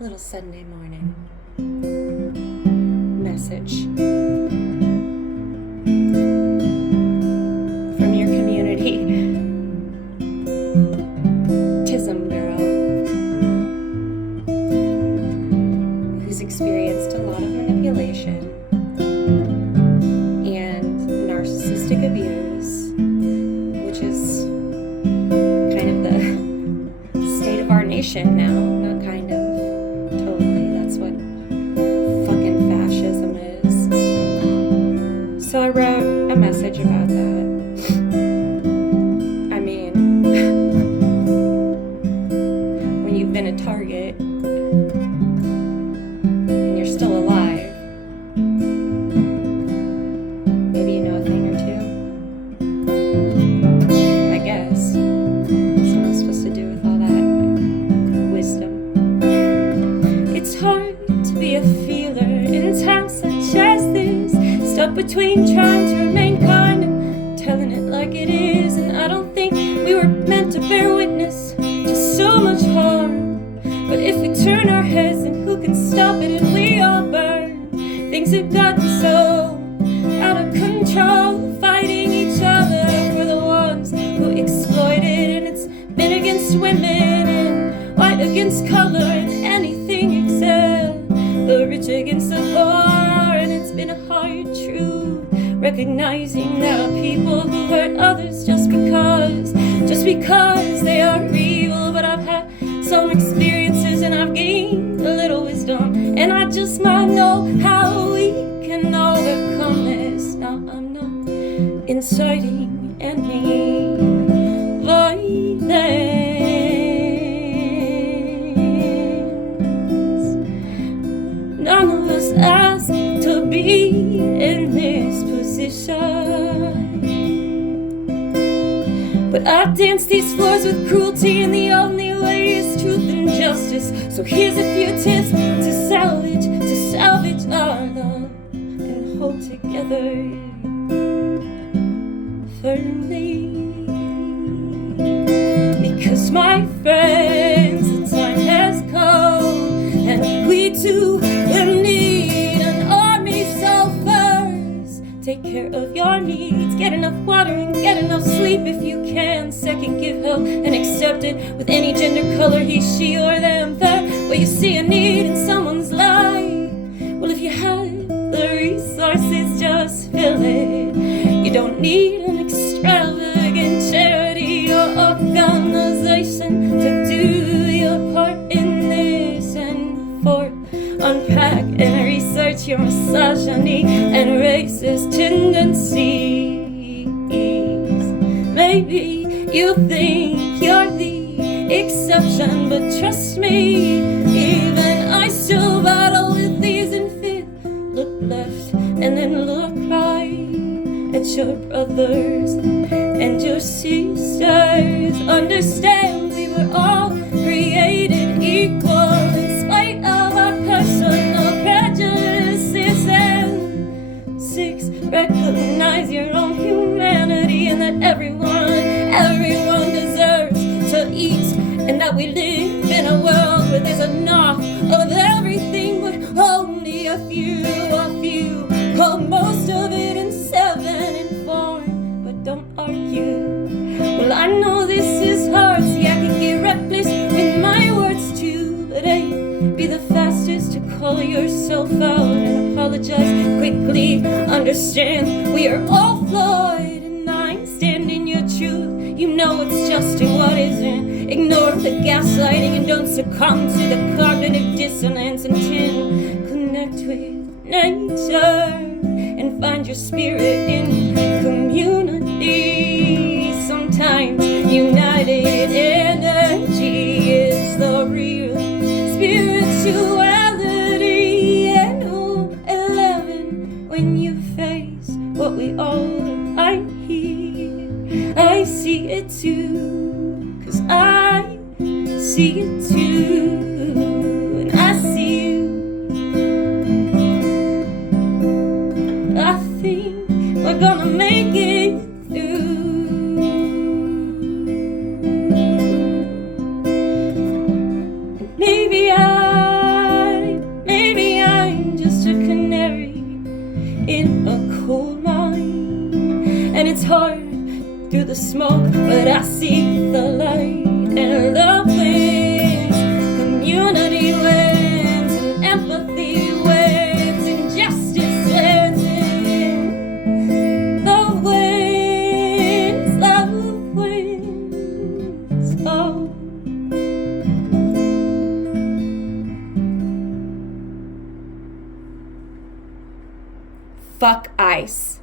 little Sunday morning message from your community tism girl who's experienced a lot of manipulation and narcissistic abuse, which is kind of the state of our nation now. Not kind of, totally. That's what fucking fascism is. So I wrote a message about that. I mean, when you've been a target and you're still alive, maybe you know a thing or two, I guess. That's what I'm supposed to do with all that wisdom. It's hard to be a feeler in times such as this, stuck between trying to remain kind and telling it like it is. And I don't think we were meant to bear witness to so much harm, but if we turn our heads, then who can stop it? And we all burn. Things have gotten so out of control, fighting each other for the ones who exploit it. And it's been against women and white against color and anything except the rich against the poor. And it's been a hard truth, recognizing there are people who hurt others just because they are evil. But I've had some experiences and I've gained a little wisdom, and I just might know how we can overcome this. Now I'm not inciting any violence. None of us asked to be in this position, but I dance these floors with cruelty, and the only way is truth and justice. So here's a few tips to salvage our love and hold together firmly. Because my friends, the time has come, and we too will need an army. So first, take care of your needs. Get enough water and get enough sleep if you can. Second, give help and accept it with any gender, color, he, she, or them. Third, where you see a need in someone's life, well, if you have the resources, just fill it. You don't need an extravagant charity or organization to do your part in this. And fourth, unpack and research your misogyny and racist tendencies. Maybe you think you're the exception, but trust me, even I still battle with these and fifth. Look left and then look right at your brothers and your sisters. Understand we were all created equal in spite of our personal prejudices. And six, recognize your own humanity and that everyone deserves to eat, and that we live in a world where there's enough of everything, but only a few, or most of it in 7 and 4. But don't argue. Well, I know this is hard, see I can get reckless with my words too, but ain't be the fastest to call yourself out and apologize quickly. Understand we are all flawed, and I ain't standing your truth. You know what's just and what isn't. Ignore the gaslighting and don't succumb to the cognitive dissonance. And 10, connect with nature and find your spirit in community. Sometimes united energy is the real spirituality. And 11, when you face what we all are here, I see it too, 'cause I see it too, and I see you. I think we're gonna make it through. Maybe I hard through the smoke, but I see the light, and love wins, community wins, and empathy wins, and justice wins, and love wins, love wins. Oh. Fuck ICE.